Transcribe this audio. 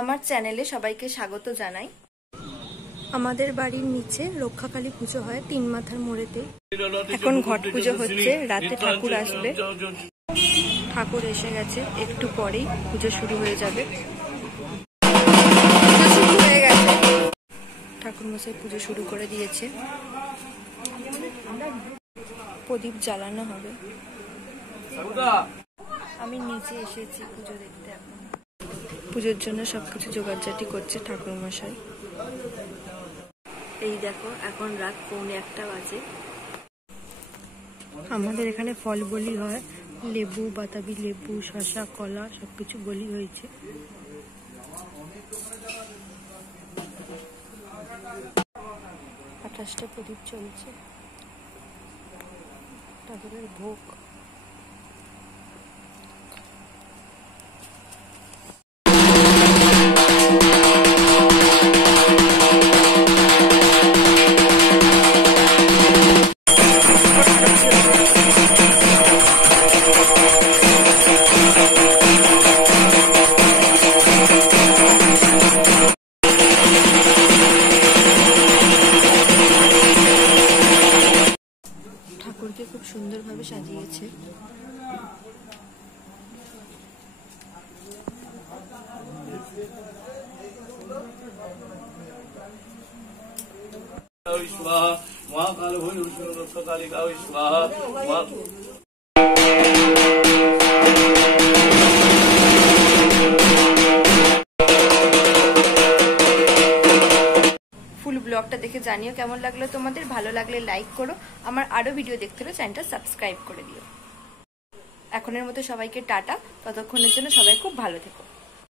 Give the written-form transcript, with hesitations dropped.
আমার চ্যানেলে সবাইকে স্বাগত জানাই। আমাদের বাড়ির নিচে রক্ষাকালী পুজো হয় 3 মাথার মোড়েতে। এখন ঘট পুজো হচ্ছে, রাতে ঠাকুর আসবে। ঠাকুর এসে গেছে, একটু পরেই পুজো শুরু হয়ে যাবে। ঠাকুর মশাই পুজো শুরু করে দিয়েছে। প্রদীপ জ্বালানো হবে। আমি নিচে এসেছি পুজো দেখতে। এখন পুজোর জন্য সবকিছু জোগাড়জাটি করছে ঠাকুর মশাই। এই দেখো, এখন রাত 1:45 বাজে। আমাদের এখানে ফল বলি হয়, লেবু, বাতাবি লেবু, শসা, কলা সবকিছু বলি হয়েছে। টা প্রদীপ চলছে, ঠাকুরের ভোগ। ঠাকুরকে খুব সুন্দরভাবে সাজিয়েছে। ফুল ব্লগটা দেখে জানিও কেমন লাগলো তোমাদের। ভালো লাগলে লাইক করো, আমার আরো ভিডিও দেখতে হলে চ্যানেলটা সাবস্ক্রাইব করে দিও। এখনের মতো সবাইকে টাটা, ততক্ষণের জন্য সবাই খুব ভালো থেকো।